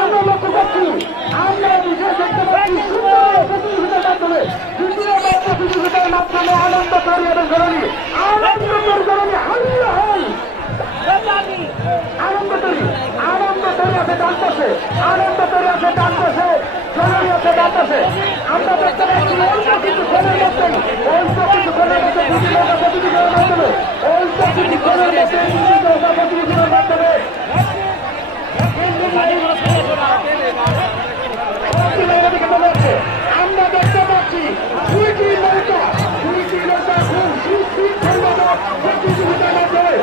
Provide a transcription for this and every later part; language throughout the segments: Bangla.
আমরা লক্ষ্য করছি, আমরা বিশেষ দেখতে পাচ্ছি সুন্দর প্রতিযোগিতার মাধ্যমে দ্বিতীয় প্রতিযোগিতার মাধ্যমে আনন্দ তৈরি এবং গরণী হারিয়ে হয় আনন্দ তৈরি আছে ডান পাশে, আনন্দ তৈরি আছে ডান পাশে, গরণী আছে ডান পাশে। আমরা দেখতে পাচ্ছি অল্প কিছু খেলের মধ্যে প্রতিযোগিতার মাধ্যমে প্রতিযোগিতার মাধ্যমে আমরা দেখতে পাচ্ছি দুইটি নৌকা খুব সুশৃঙ্খলভাবে প্রতিযোগিতার মাধ্যমে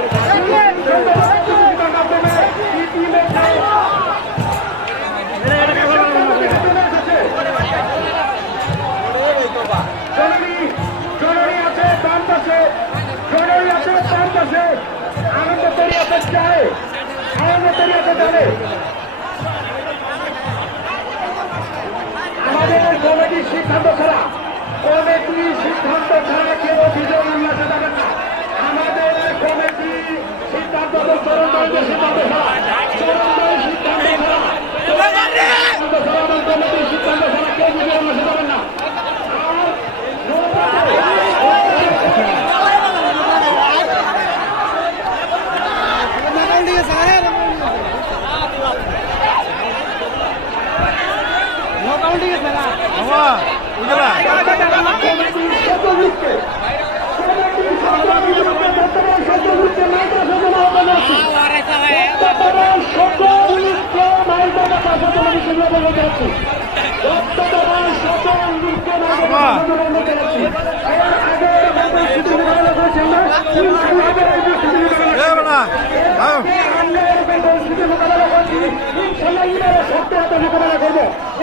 জরুরি আছে ডান পাশে, জরুরি আছে ডান পাশে, আনন্দ তৈরি আছে চায়, আনন্দ তৈরি আছে ডানে। আমাদের কমিটির সিদ্ধান্ত ছাড়া কেউ অভিযোগ উল্লাসে যাবেন না। আমাদের কমিটি সিদ্ধান্ত চরণদলীয় সিদ্ধান্ত ছাড়া কমিটির সিদ্ধান্ত ছাড়া কেউ অভিযোগ উল্লাসে যাবেন না।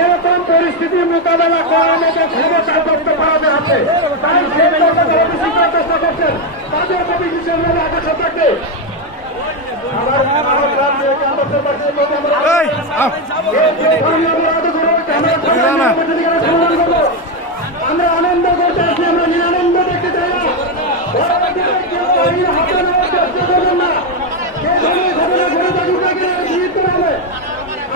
এরকম পরিস্থিতির মোকাবেলা করার মতো ক্ষমতা দপ্তর ভারতে আছে, তাই সেই চেষ্টা করছেন তাদের প্রতি বিশেষ আকর্ষণ থাকবে। আমরা আনন্দ করতে আছি, আমরা নিরানন্দ দেখতে চাই না।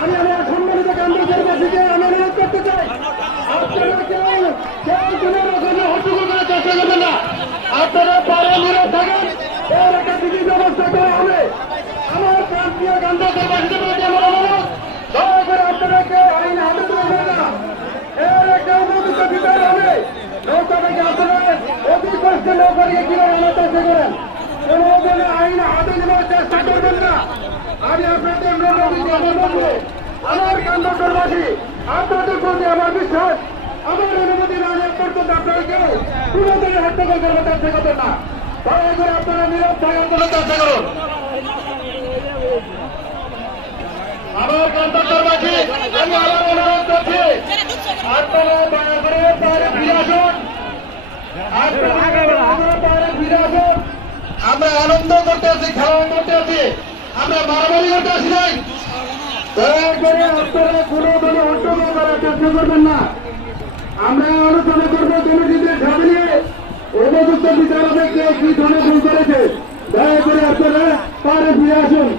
আমি আমার সম্মানিত কেন্দ্রবাসীকে অনুরোধ করতে চাই, আপনারা কেউ কোনো রকমের হট্টগোল করার চেষ্টা করবেন না। আপনারা পারে নীরব থাকেন, এর একটা বিধি ব্যবস্থা করা হবে। আমার প্রান্তীয় কেন্দ্রবাসীদের প্রতি আমার অনুরোধ, দয়া করে আপনারা কেউ আইন হাতে তুলবেন না। এর একটা উপযুক্ত বিচার হবে। নৌকাটাকে আপনারা অতি কষ্টে নৌকাটিকে কিভাবে আনার চেষ্টা করেন, কোনো আইন হাতে নেওয়ার চেষ্টা করবেন না। আমি আপনাদের আমার কেন্দ্রবাসী, আপনাদের প্রতি আমার বিশ্বাস, আমার অনুমতি না নেওয়া পর্যন্ত আপনারা কেউ কোনো ধরনের হট্টগোল করবার চেষ্টা করবেন না। দয়া করে আপনারা নীরব থাকার জন্য চেষ্টা করুন। আমার কেন্দ্রবাসী, আমি আবার অনুরোধ করছি, আপনারা দয়া করে বাইরে ফিরে আসুন, বাইরে ফিরে আসুন। আমরা আনন্দ করতে আছি, খেলা করতে আছি, আমরা মারামারি করতে আসি নাই। দয়া করে আপনারা কোনো ধরনের হট্টগোল করার চেষ্টা করবেন না। আমরা আলোচনা করবো কমিটিদের সামনে, উপযুক্ত বিচার হবে কে কি ধরনের ভুল করেছে। দয়া করে আপনারা পারে ফিরে আসুন।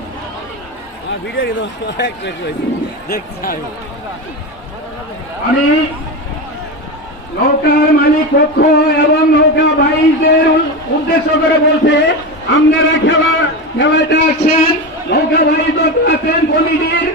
আমি নৌকার মালিক পক্ষ এবং নৌকা ভাইদের উদ্দেশ্য করে বলছে, আপনারা খেলাটা আছেন, নৌকা ভাই আছেন কমিটির